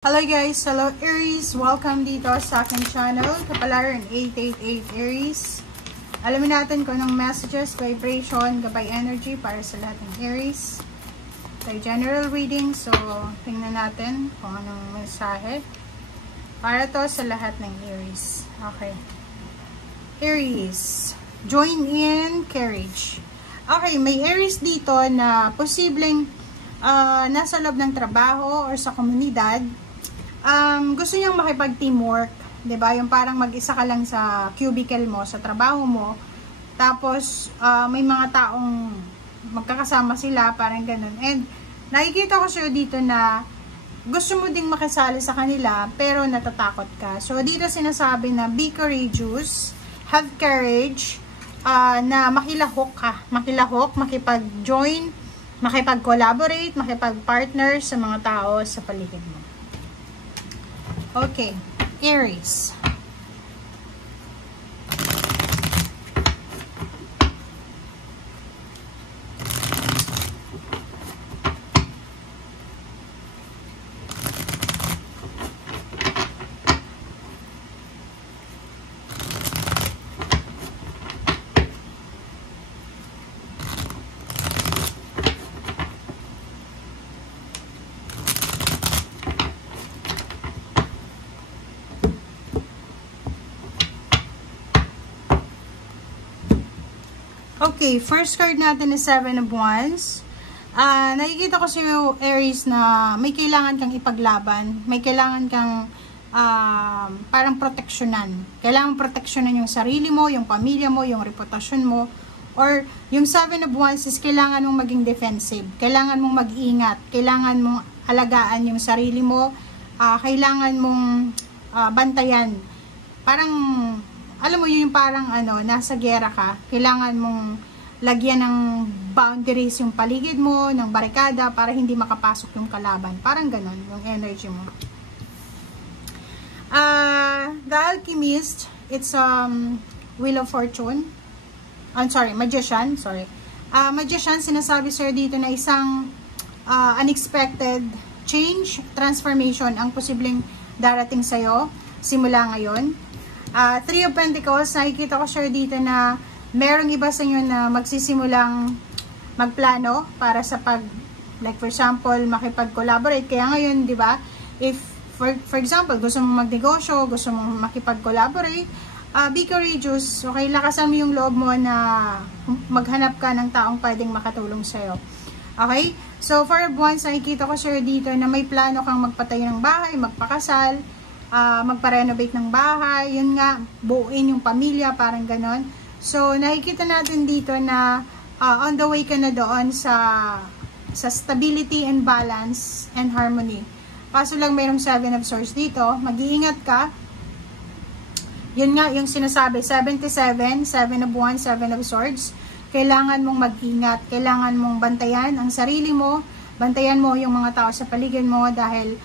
Hello guys! Hello Aries! Welcome dito sa aking channel, Kapalaran 888 Aries. Alamin natin kung anong messages, vibration, gabay energy para sa lahat ng Aries. Tayo general reading, so tingnan natin kung anong mensahe para to sa lahat ng Aries. Okay. Aries, join in courage. Okay, may Aries dito na posibleng nasa loob ng trabaho or sa komunidad. Gusto niyang makipag-teamwork, 'di ba? Yung parang mag-isa ka lang sa cubicle mo, sa trabaho mo. Tapos may mga taong magkakasama sila, parang ganun. And nakikita ko siya dito na gusto mo ding makisali sa kanila, pero natatakot ka. So dito sinasabi na be courageous, have courage, na makilahok ka, makipag-join, makipag-collaborate, makipag-partner sa mga tao sa paligid mo. Okay, Aries. Okay, first card natin is 7 of Wands. Nakikita ko sa iyo, Aries, na may kailangan kang ipaglaban. May kailangan kang parang proteksyonan. Kailangan proteksyonan yung sarili mo, yung pamilya mo, yung reputasyon mo. Or yung 7 of Wands is kailangan mong maging defensive. Kailangan mong mag-ingat. Kailangan mong alagaan yung sarili mo. Kailangan mong bantayan. Parang alam mo yung parang nasa gera ka, kailangan mong lagyan ng boundaries yung paligid mo, ng barikada, para hindi makapasok yung kalaban. Parang ganon, yung energy mo. The Alchemist, it's Wheel of Fortune. Magician, Magician, sinasabi sir dito na isang unexpected change, transformation, ang posibleng darating sa'yo, simula ngayon. 3 of Pentacles, nakikita ko sure dito na merong iba sa inyo na magsisimulang magplano para sa like for example, makipag-collaborate. Kaya ngayon, di ba, if for example, gusto mong magnegosyo, gusto mong makipag-collaborate, be courageous. Okay, lakasan mo yung loob mo na maghanap ka ng taong pwedeng makatulong sa'yo. Okay? So, 4 of Wands, nakikita ko sure dito na may plano kang magpatayo ng bahay, magpakasal, magpa-renovate ng bahay, yun nga, buuin yung pamilya, parang ganon. So, nakikita natin dito na on the way ka na doon sa stability and balance and harmony. Kaso lang mayroong 7 of Swords dito, mag-iingat ka. Yun nga, yung sinasabi, 77, 7 of Wands, 7 of Swords. Kailangan mong mag-ingat, kailangan mong bantayan ang sarili mo, bantayan mo yung mga tao sa paligid mo dahil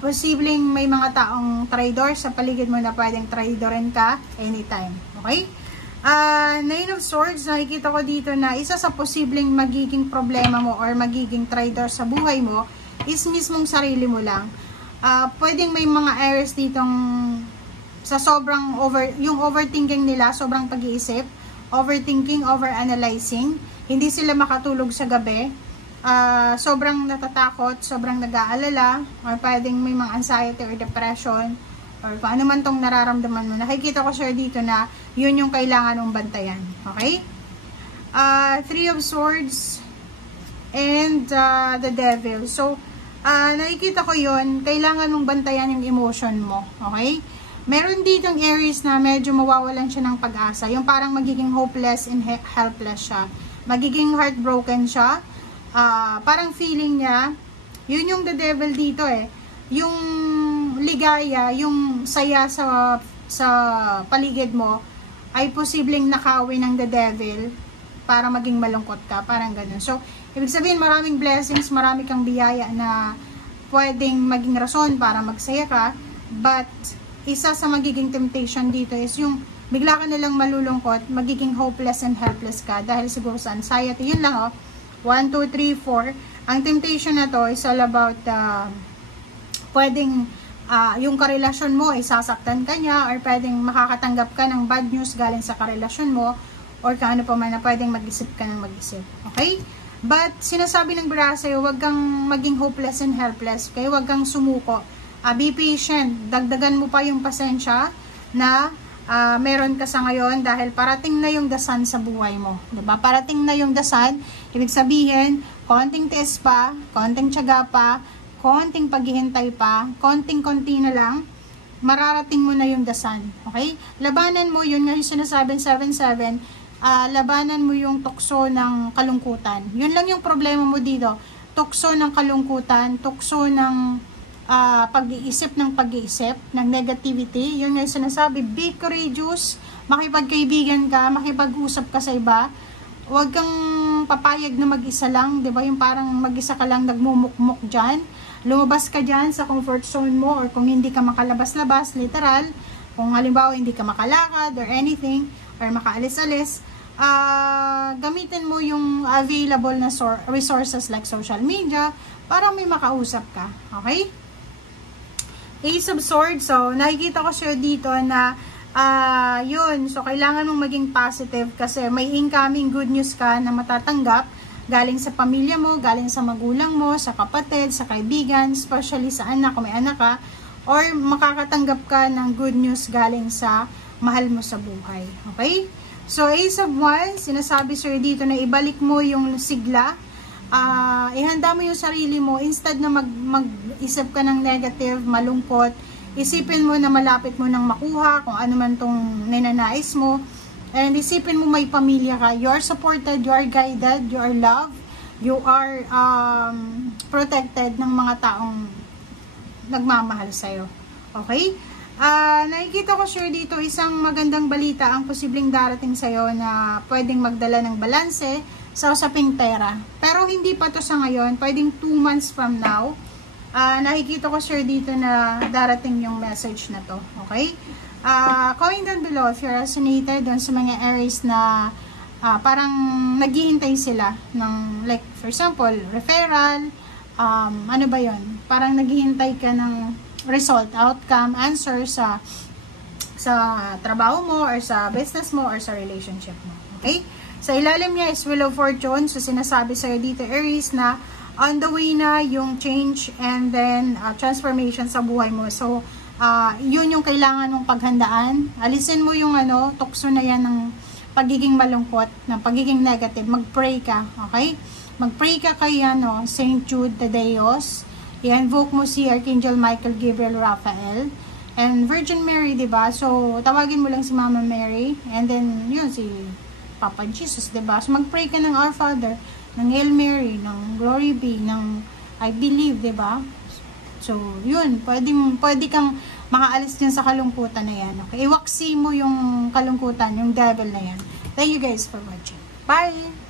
posibleng may mga taong traidor sa paligid mo na pwedeng traidorin ka anytime. Okay? 9 of Swords, nakikita ko dito na isa sa posibleng magiging problema mo or magiging traidor sa buhay mo is mismong sarili mo lang. Pwedeng may mga Aries ditong sa sobrang yung overthinking nila, sobrang pag-iisip, overthinking, overanalyzing, hindi sila makatulog sa gabi. Sobrang natatakot, sobrang nag-aalala, or pwedeng may mga anxiety or depression, or kung ano man tong nararamdaman mo. Nakikita ko sure dito na yun yung kailangan mong bantayan. Okay? 3 of Swords and the Devil. So, nakikita ko yun, kailangan mong bantayan yung emotion mo. Okay? Meron ditong Aries na medyo mawawalan siya ng pag-asa. Yung parang magiging hopeless and helpless siya. Magiging heartbroken siya. Parang feeling niya, yun yung the devil dito yung ligaya, yung saya sa paligid mo ay posibleng nakawin ng the devil para maging malungkot ka, parang ganun. So, ibig sabihin maraming blessings, marami kang biyaya na pwedeng maging rason para magsaya ka, but isa sa magiging temptation dito is yung bigla ka nalang malulungkot, magiging hopeless and helpless ka dahil siguro sa anxiety. Yun lang 1, 2, 3, 4. Ang temptation na to is all about pwedeng yung karelasyon mo ay sasaktan ka niya, or pwedeng makakatanggap ka ng bad news galing sa karelasyon mo, or kung ano pa man na pwedeng mag-isip ka ng mag-isip. Okay? But, sinasabi ng Bira sa'yo, huwag kang maging hopeless and helpless. Okay? Huwag kang sumuko. Be patient. Dagdagan mo pa yung pasensya na meron ka sa ngayon dahil parating na yung the sun sa buhay mo. Diba? Parating na yung the sun. Ibig sabihin, konting tiis pa, konting tiyaga pa, konting paghihintay pa, konting-konti na lang, mararating mo na yung the sun. Okay? Labanan mo, yun nga yung sinasabing 7-7, labanan mo yung tukso ng kalungkutan. Yun lang yung problema mo dito. Tukso ng kalungkutan, tukso ng pag-iisip ng negativity. Yun yung sinasabi, be courageous, makipagkaibigan ka, makipag-usap ka sa iba. Huwag kang papayag na mag-isa lang, 'di ba? Yung parang mag-isa ka lang nagmumukmuk diyan. Lumabas ka diyan sa comfort zone mo, or kung hindi ka makalabas-labas, literal, kung halimbawa hindi ka makalakad or anything, or makaalis-alis, gamitin mo yung available na resources like social media para may makausap ka. Okay? Ace of Swords. So, nakikita ko siya dito na yun. So, kailangan mong maging positive kasi may incoming good news ka na matatanggap galing sa pamilya mo, galing sa magulang mo, sa kapatid, sa kaibigan, especially sa anak kung may anak ka, or makakatanggap ka ng good news galing sa mahal mo sa buhay. Okay? So, Ace of Wands, sinasabi sir dito na ibalik mo yung sigla. Ihanda mo yung sarili mo, instead na mag-isip ka ng negative, malungkot, isipin mo na malapit mo nang makuha kung ano man tong ninanais mo, and isipin mo may pamilya ka, you are supported, you are guided, you are loved, you are protected ng mga taong nagmamahal sa'yo. Okay? Nakikita ko sure dito isang magandang balita ang posibleng darating sa'yo na pwedeng magdala ng balanse sa usaping pera. Pero hindi pa to sa ngayon, pwedeng 2 months from now. Nakikita ko sure dito na darating yung message na to. Okay? Comment down below if you're resonated dun sa mga Aries na parang naghihintay sila ng, like, for example, referral, ano ba yon? Parang naghihintay ka ng result, outcome, answer sa trabaho mo, or sa business mo, or sa relationship mo. Okay? Sa ilalim niya is Wheel of Fortune. So, sinasabi sa'yo dito, Aries, na on the way na yung change and then transformation sa buhay mo. So, yun yung kailangan mong paghandaan. Alisin mo yung tukso na yan ng pagiging malungkot, ng pagiging negative. Mag-pray ka, okay? Mag-pray ka kay Saint Jude Tadeos. I-invoke mo si Archangel Michael, Gabriel, Raphael, and Virgin Mary, diba? So, tawagin mo lang si Mama Mary, and then, yun, si Papa Jesus, diba? So, mag-pray ka ng Our Father, ng Hail Mary, ng Glory Be, ng I Believe, diba? So, yun, pwede kang makaalis din sa kalungkutan na yan. Okay? Iwaksi mo yung kalungkutan, yung devil na yan. Thank you guys for watching. Bye!